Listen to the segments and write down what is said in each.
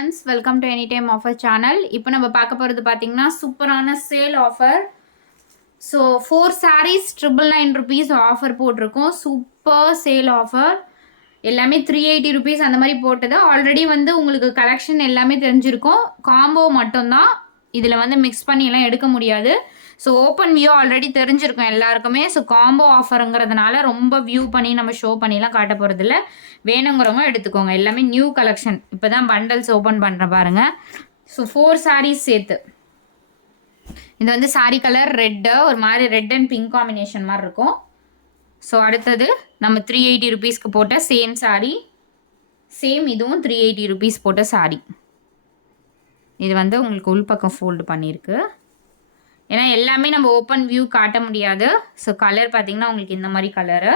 Friends, welcome to any time offer channel. இப்போ நம்ம பார்க்க போகிறது பார்த்தீங்கன்னா சூப்பரான sale offer. So 4 sarees 999 rupees offer போட்டிருக்கோம். Super sale offer. எல்லாமே 380 rupees அந்த மாதிரி போட்டது. ஆல்ரெடி வந்து உங்களுக்கு கலெக்ஷன் எல்லாமே தெரிஞ்சிருக்கும். காம்போ மட்டும்தான் இதில் வந்து மிக்ஸ் பண்ணி எல்லாம் எடுக்க முடியாது. ஸோ ஓப்பன் வியூ ஆல்ரெடி தெரிஞ்சிருக்கும் எல்லாருக்குமே. ஸோ காம்போ ஆஃபருங்கிறதுனால ரொம்ப வியூ பண்ணி நம்ம ஷோ பண்ணிலாம் காட்ட போகிறதில்ல. வேணுங்கிறவங்க எடுத்துக்கோங்க. எல்லாமே நியூ கலெக்ஷன். இப்போ தான் பண்டல்ஸ் ஓப்பன் பண்ணுறேன் பாருங்கள். ஸோ 4 sarees சேர்த்து. இது வந்து சாரீ கலர் ரெட்டு, ஒரு மாதிரி ரெட் அண்ட் பிங்க் காம்பினேஷன் மாதிரி இருக்கும். ஸோ அடுத்தது நம்ம 380 rupeesக்கு போட்ட சேம் சாரீ. சேம் இதுவும் 380 rupees போட்ட சாரீ. இது வந்து உங்களுக்கு உள்பக்கம் ஃபோல்டு பண்ணியிருக்கு. ஏன்னா எல்லாமே நம்ம ஓப்பன் வியூ காட்ட முடியாது. ஸோ கலர் பார்த்திங்கன்னா உங்களுக்கு இந்த மாதிரி கலரு.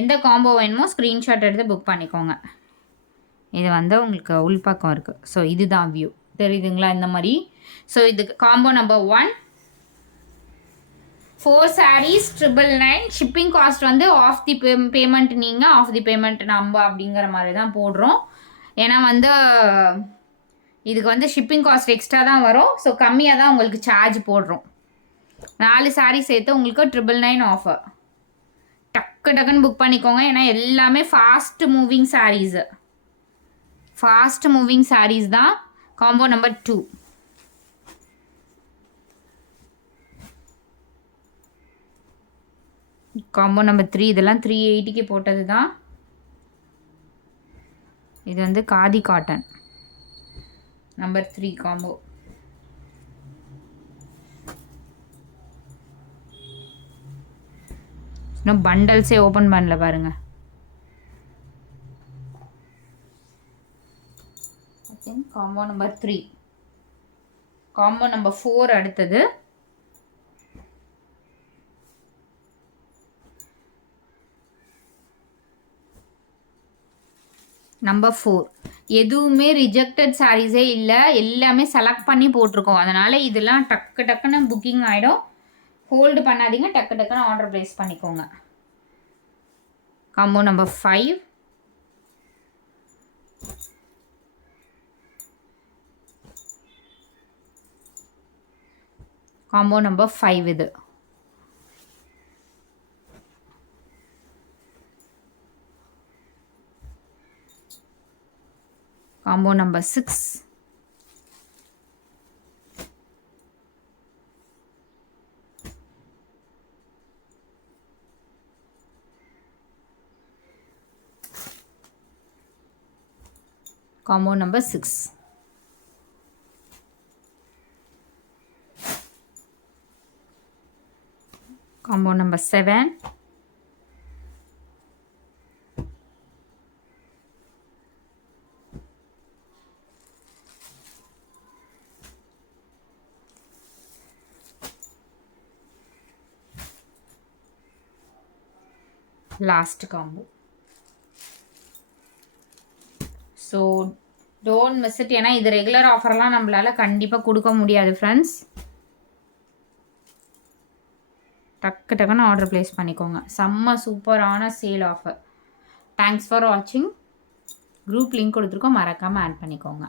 எந்த காம்போ வேணுமோ ஸ்க்ரீன்ஷாட் எடுத்து புக் பண்ணிக்கோங்க. இது வந்து உங்களுக்கு உள்பக்கம் இருக்குது. ஸோ இதுதான் வியூ தெரியுதுங்களா இந்த மாதிரி. ஸோ இதுக்கு combo number 1 4 sarees 999. Shipping cost வந்து ஆஃப் தி பேமெண்ட் நீங்கள், ஆஃப் தி பேமெண்ட் நம்ம அப்படிங்கிற மாதிரி தான் போடுறோம். ஏன்னா வந்து இதுக்கு வந்து ஷிப்பிங் காஸ்ட் எக்ஸ்ட்ரா தான் வரும். ஸோ கம்மியாக தான் உங்களுக்கு சார்ஜ் போடுறோம். 4 sarees சேர்த்து உங்களுக்கு 999 ஆஃபர். டக்குன்னு புக் பண்ணிக்கோங்க. ஏன்னா எல்லாமே fast moving sarees. Fast moving sarees தான். காம்போ நம்பர் 2 காம்போ நம்பர் 3 இதெல்லாம் 380க்கு போட்டது தான். இது வந்து காதி காட்டன் நம்பர் 3 காம்போ. இன்னும் பண்டல்ஸே ஓப்பன் பண்ணல பாருங்கள். Combo number 3. காம்போ நம்பர் 4 அடுத்தது. நம்பர் 4 எதுவுமே ரிஜெக்டட் சாரீஸே இல்லை. எல்லாமே செலக்ட் பண்ணி போட்டிருக்கோம். அதனால் இதெல்லாம் டக்குன்னு புக்கிங் ஆகிடும். ஹோல்டு பண்ணாதீங்க. டக்குன்னு ஆர்டர் ப்ளேஸ் பண்ணிக்கோங்க. Combo number 5. காம்போ நம்பர் 5 இது. Combo number 6. Combo number 6. Combo number 7. Last combo. So don't miss it. ஏன்னா இது ரெகுலர் ஆஃபர்லாம் நம்மளால் கண்டிப்பாக கொடுக்க முடியாது ஃப்ரெண்ட்ஸ். டக்குன்னு ஆர்டர் ப்ளேஸ் பண்ணிக்கோங்க. செம்ம சூப்பரான சேல் ஆஃபர். தேங்க்ஸ் ஃபார் வாட்சிங். குரூப் லிங்க் கொடுத்துருக்கோம், மறக்காமல் ஆட் பண்ணிக்கோங்க.